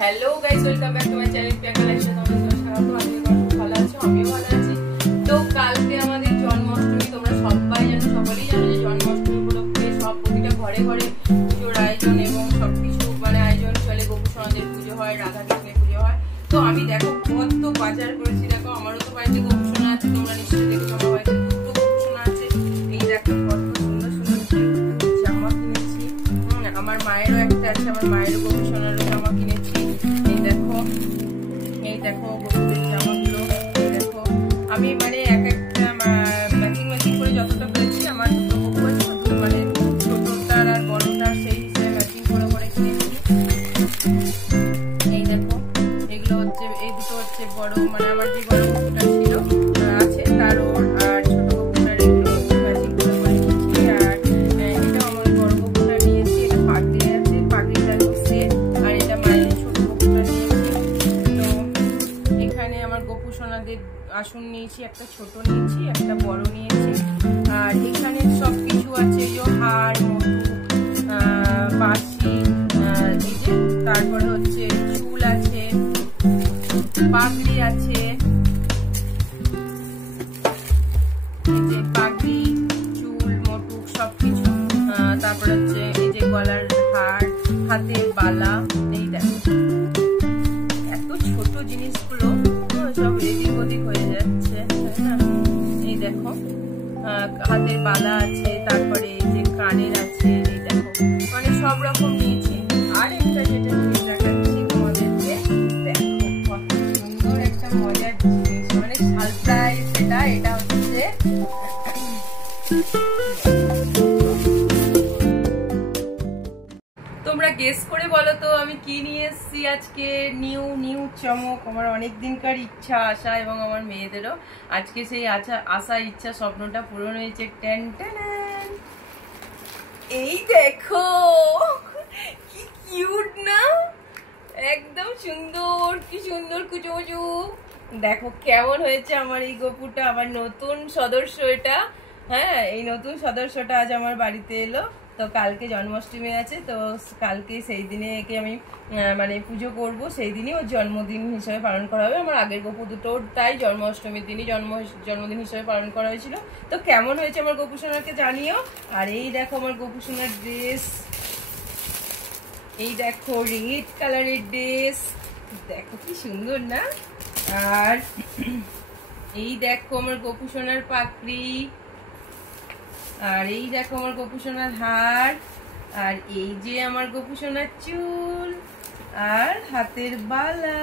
Hello guys, welcome back to my channel Piya collection. তোমাদের স্বাগত। আমি ভালো আছি, আমিও ভালো আছি। তো কালকে আমাদের জন্মাষ্টমী, তোমরা সবাই জানো, সকলেই জানো যে জন্মাষ্টমী উপলক্ষে সব প্রতিটা ঘরে ঘরে পুজোর আয়োজন এবং সবকিছু মানে আয়োজন চলে। গোপু সোনাদের পুজো হয়, রাধা কৃষ্ণের পুজো হয়। তো আমি দেখো কত বাজার করেছি। দেখো আমারও তো বাড়িতে গোপু সোনা আছে, তোমরা নিশ্চয়ই দেখেছো আমার বাড়িতে দুটো গোপু সোনা আছে। এই দেখো কত সুন্দর সুন্দর জামা কিনেছি। আমার মায়েরও একটা আছে, আমার মায়েরও গোপু সোনারও জামা কিনেছি। এই দেখো গোপুদের জামাগুলো। এই দেখো আমি মানে এক একটা ম্যাচিং ম্যাচিং করে যতটা পেয়েছি, আমার দুটো গোপু আছে, মানে ছোটটার আর বড়টার সেই হিসেবে ম্যাচিং করে করে কিনেছি। এই দেখো এগুলো হচ্ছে, এই দুটো হচ্ছে বড়, মানে আমার যে বড় গোপুটা ছিল আছে তার আর ছোট গোপুটার এগুলো ম্যাচিং করে করে কিনেছি। আর এটা আমার বড় গোপুটা নিয়েছি, এটা পাগড়ি আছে, পাগড়িটার সেট। আর এটা মায়ের ছোট গোপুটা নিয়েছি। তো এখানে আমার গোপু সোনাদের আসন নিয়েছি, একটা ছোট নিয়েছি, একটা বড় নিয়েছি। আর এখানে সব কিছু আছে, যে হার, মুকুট, বাঁশি, এই যে তারপরে হচ্ছে চুল আছে, পাগড়ি আছে, এই যে পাগড়ি, চুল, মুকুট সবকিছু। তারপর হচ্ছে এই যে গলার হার, হাতের বালা। এই দেখো এত ছোট জিনিসগুলো সব এদিক ওদিক হয়ে যাচ্ছে, তাই না? এই দেখো হাতের বালা আছে, তারপরে এই যে কানের আছে। এই দেখো মানে সব রকম নিয়েছি। আর একটা যেটা নিয়ে দেখাচ্ছি তোমাদেরকে, দেখো কত সুন্দর একটা মজার জিনিস, মানে সারপ্রাইজ। এটা হচ্ছে তোমরা গেস করে বলো তো আমি কি নিয়ে এসেছি আজকে। নিউ চমক। আমার অনেক দিনকার ইচ্ছা, আশা, এবং আমার মেয়েদেরও আজকে সেই আশা ইচ্ছা স্বপ্নটা পূরণ হয়েছে। টেন টেন, এই দেখো কি কিউট না, একদম সুন্দর, কি সুন্দর কুচুমুচু। দেখো কেমন হয়েছে আমার এই গোপুটা, আমার নতুন সদস্য এটা। হ্যাঁ, এই নতুন সদস্যটা আজ আমার বাড়িতে এলো। তো কালকে জন্মাষ্টমী আছে, তো কালকে সেই দিনে একে আমি মানে পুজো করব, সেই দিনই ওর জন্মদিন হিসেবে পালন করা হবে। আমার আগের গোপু দুটোর তাই জন্মাষ্টমীর দিনই জন্মদিন হিসেবে পালন করা হয়েছিল। তো কেমন হয়েছে আমার গোপু সোনাকে জানিও। আর এই দেখো আমার গোপু সোনার ড্রেস, এই দেখো রেড কালারের ড্রেস, দেখো কি সুন্দর না। আর এই দেখো আমার গোপু সোনার পাকড়ি, আর এই দেখো আমার গোপু সোনার হার, আর এই যে আমার গোপু সোনার চুল, আর হাতের বালা।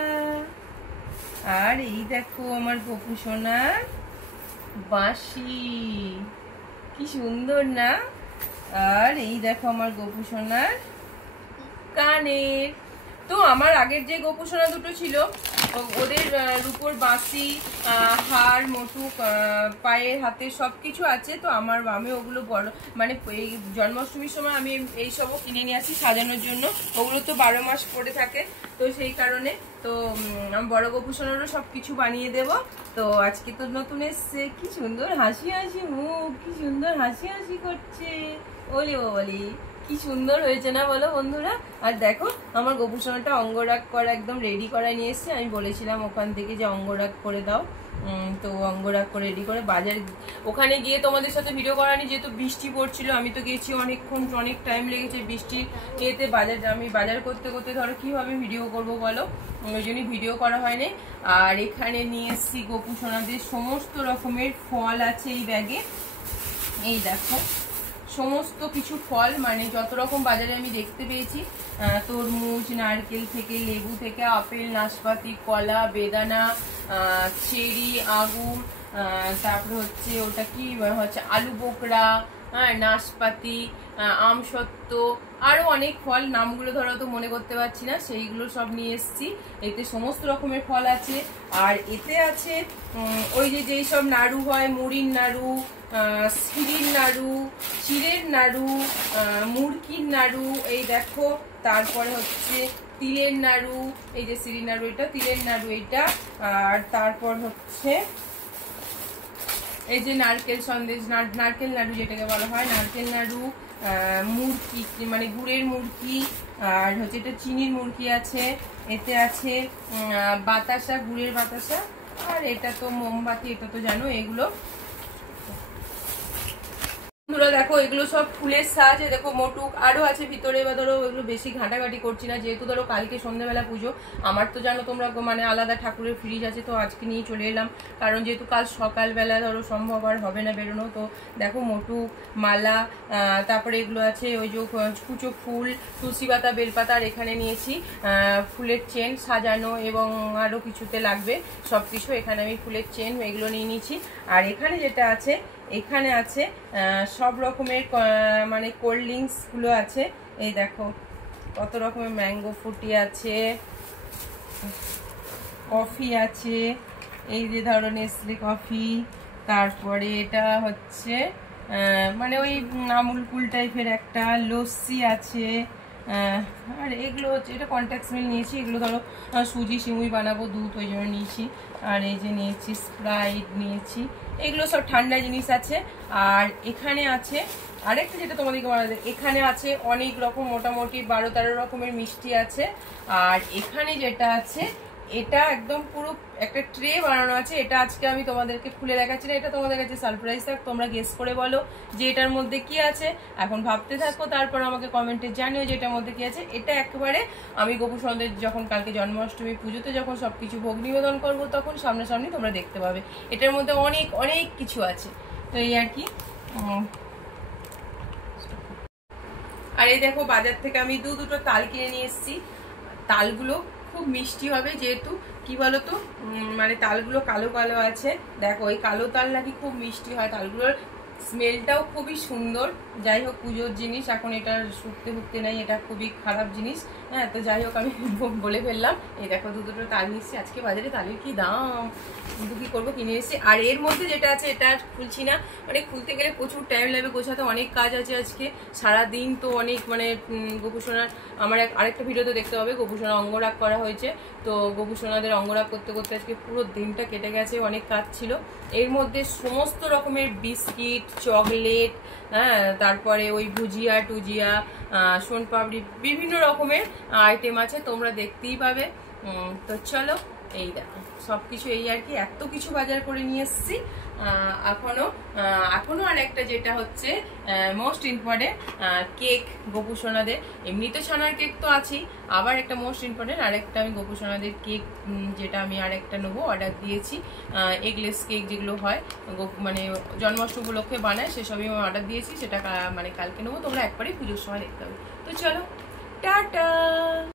আর এই দেখো আমার গোপু সোনার বাঁশি, কি সুন্দর না। আর এই দেখো আমার গোপু সোনার কানের। তো আমার আগের যে গোপু সোনা দুটো ছিল ওদের রূপোর বাঁশি, হার, মুকুট, পায়ের হাতে সবকিছু আছে। তো আমি ওগুলো বড় মানে এই জন্মাষ্টমীর সময় আমি এইসবও কিনে নিয়ে আসি সাজানোর জন্য। ওগুলো তো 12 মাস পরে থাকে, তো সেই কারণে তো আমি বড় গোপু সোনারও সবকিছু বানিয়ে দেব। তো আজকে তো নতুন এসছে, কি সুন্দর হাসি হাসি মুখ, কি সুন্দর হাসি হাসি করছে। বলি বলি কি সুন্দর হয়েছে না বলো বন্ধুরা। আর দেখো আমার গোপু সোনাটা অঙ্গরাগ করা একদম রেডি করা নিয়ে এসছে। আমি বলেছিলাম ওখান থেকে যে অঙ্গরাগ করে দাও, তো অঙ্গরাগ করে রেডি করে বাজার ওখানে গিয়ে তোমাদের সাথে ভিডিও করানি, যেহেতু বৃষ্টি পড়ছিল। আমি তো গেছি অনেকক্ষণ, অনেক টাইম লেগেছে বৃষ্টি ইয়েতে। আমি বাজার করতে করতে ধরো কিভাবে ভিডিও করব বলো, ওই জন্যই ভিডিও করা হয়নি। আর এখানে নিয়ে এসছি গোপু সোনাদের সমস্ত রকমের ফল আছে এই ব্যাগে। এই দেখো সমস্ত কিছু ফল, মানে যত রকম বাজারে আমি দেখতে পেয়েছি, তরমুজ, নারকেল থেকে, লেবু থেকে, আপেল, নাশপাতি, কলা, বেদানা, চেরি, আঙুর, তারপরে হচ্ছে ওটা কি হচ্ছে আলু বোকরা, হ্যাঁ, নাশপাতি, আমসত্ত্ব, আরো অনেক ফল, নামগুলো ধরো তো মনে করতে পারছি না, সেইগুলো সব নিয়ে এসেছি। এতে সমস্ত রকমের ফল আছে। আর এতে আছে ওই যেই সব নাড়ু হয়, মুড়ির নাড়ু, সিঁড়ির নাড়ু, চিড়ের নাড়ু, মুরগির নাড়ু, এই দেখো। তারপরে হচ্ছে তিলের নাড়ু, এই যে সিঁড়ির নাড়ু, এটা তিলের নাড়ু এটা। আর তারপর হচ্ছে এই যে নারকেল সন্দেশ, নারকেল নাড়ু যেটাকে বলা হয়, নারকেল নাড়ু, মুরকি মানে গুড়ের মুরকি, আর হচ্ছে এটা চিনির মুরগি আছে, এতে আছে বাতাসা, গুড়ের বাতাসা, আর এটা তো মোমবাতি, এটা তো জানো। এগুলো দেখো এগুলো সব ফুলের সাজ, দেখো মোটুক আরো আছে ভিতরে। বা ধরো এগুলো বেশি ঘাটাঘাটি করছি না, যেহেতু ধরো কালকে সন্ধ্যাবেলা পুজো। আমার তো জানো তোমরা মানে আলাদা ঠাকুরের ফ্রিজ আছে, তো আজকে নিয়ে চলে এলাম, কারণ যেহেতু কাল সকালবেলা ধরো সম্ভব আর হবে না বেরোনো। তো দেখো মোটুক, মালা, তারপরে এগুলো আছে ওই যে কুচো ফুল, তুলসী পাতা, বেলপাতা। আর এখানে নিয়েছি ফুলের চেন সাজানো, এবং আরো কিছুতে লাগবে সবকিছু। এখানে আমি ফুলের চেন এগুলো নিয়ে নিয়েছি। আর এখানে যেটা আছে, এখানে আছে সব রকমের মানে কোল্ড ড্রিঙ্কস গুলো আছে। এই দেখো কত রকমের, ম্যাঙ্গো ফ্রুটি আছে, কফি আছে, এই যে ধরো নেসলে কফি, তারপরে এটা হচ্ছে মানে ওই আমুল কুল টাইপের একটা লস্যি আছে। আর এগুলো হচ্ছে, এটা কন্ট্যাক্ট মিল্ক নিয়েছি, এগুলো ধরো সুজি সিমুই বানাবো, দুধ ওই জন্য নিয়েছি। আর এই যে নিয়েছি স্প্রাইট নিয়েছি, এগুলো সব ঠান্ডা জিনিস আছে। আর এখানে আছে আরেকটা যেটা তোমাদেরকে বলা যায়, এখানে আছে অনেক রকম, মোটামুটি 12-13 রকমের মিষ্টি আছে। আর এখানে যেটা আছে, এটা একদম পুরো একটা ট্রে বানানো আছে। এটা আজকে আমি তোমাদেরকে খুলে দেখাচ্ছি না, এটা তোমাদের কাছে সারপ্রাইজ থাক, তোমরা গেস করে বলো যে এটার মধ্যে কি আছে। এখন ভাবতে থাকো, তারপর আমাকে কমেন্টে জানিও যে এটার মধ্যে কি আছে। এটা একেবারে আমি গোপু সন্ধ্যে যখন কালকে জন্মাষ্টমী পুজোতে যখন সবকিছু ভোগ নিবেদন করবো, তখন সামনাসামনি তোমরা দেখতে পাবে। এটার মধ্যে অনেক অনেক কিছু আছে। তো এই আর কি। আর এই দেখো বাজার থেকে আমি দুটো তাল কিনে নিয়ে এসেছি। তালগুলো খুব মিষ্টি হবে, যেহেতু কি বলতো মানে তালগুলো কালো কালো আছে। দেখো এই কালো তাল নাকি খুব মিষ্টি হয়, তালগুলোর স্মেলটাও খুবই সুন্দর। যাই হোক পুজোর জিনিস, এখন এটা শুকতে হুকতে নাই, এটা খুবই খারাপ জিনিস। হ্যাঁ, তো যাই হোক আমি বলে ফেললাম। এই দেখো দুটো তাল নিচ্ছি। আজকে বাজারে তালের কি দাম, কিন্তু কি করবো, কিনে এসেছি। আর এর মধ্যে যেটা আছে, এটা খুলছি না, মানে খুলতে গেলে প্রচুর টাইম লাগবে, গোছাতে অনেক কাজ আছে আজকে সারাদিন। তো অনেক মানে গোপুসোনার আমার আরেকটা ভিডিওতে দেখতে হবে, গোপুসোনা অঙ্গরাগ করা হয়েছে। তো গোপুসোনাদের অঙ্গরাগ করতে করতে আজকে পুরো দিনটা কেটে গেছে, অনেক কাজ ছিল। এর মধ্যে সমস্ত রকমের বিস্কিট, চকলেট, হ্যাঁ, তারপরে ওই ভুজিয়া টুজিয়া, সোনপাপড়ি, বিভিন্ন রকমের আইটেম আছে, তোমরা দেখতেই পাবে। তো চলো, এই দেখো সবকিছু এই আর কি, এত কিছু বাজার করে নিয়ে এসেছি। এখনো আর একটা যেটা হচ্ছে মোস্ট ইম্পর্টেন্ট, কেক গোপুসোনাদের। এমনি তো ছানার কেক তো আছেই, আবার একটা মোস্ট ইম্পর্টেন্ট আরেকটা আমি গোপুসোনাদের কেক, যেটা আমি আরেকটা নেবো, অর্ডার দিয়েছি। এগলেস কেক যেগুলো হয় মানে জন্মাষ্টমী উপলক্ষে বানায়, সেসবই আমি অর্ডার দিয়েছি। সেটা মানে কালকে নেবো, তোমরা একবারই পুজোর সময় দেখতে হবে। তো চলো, টাটা।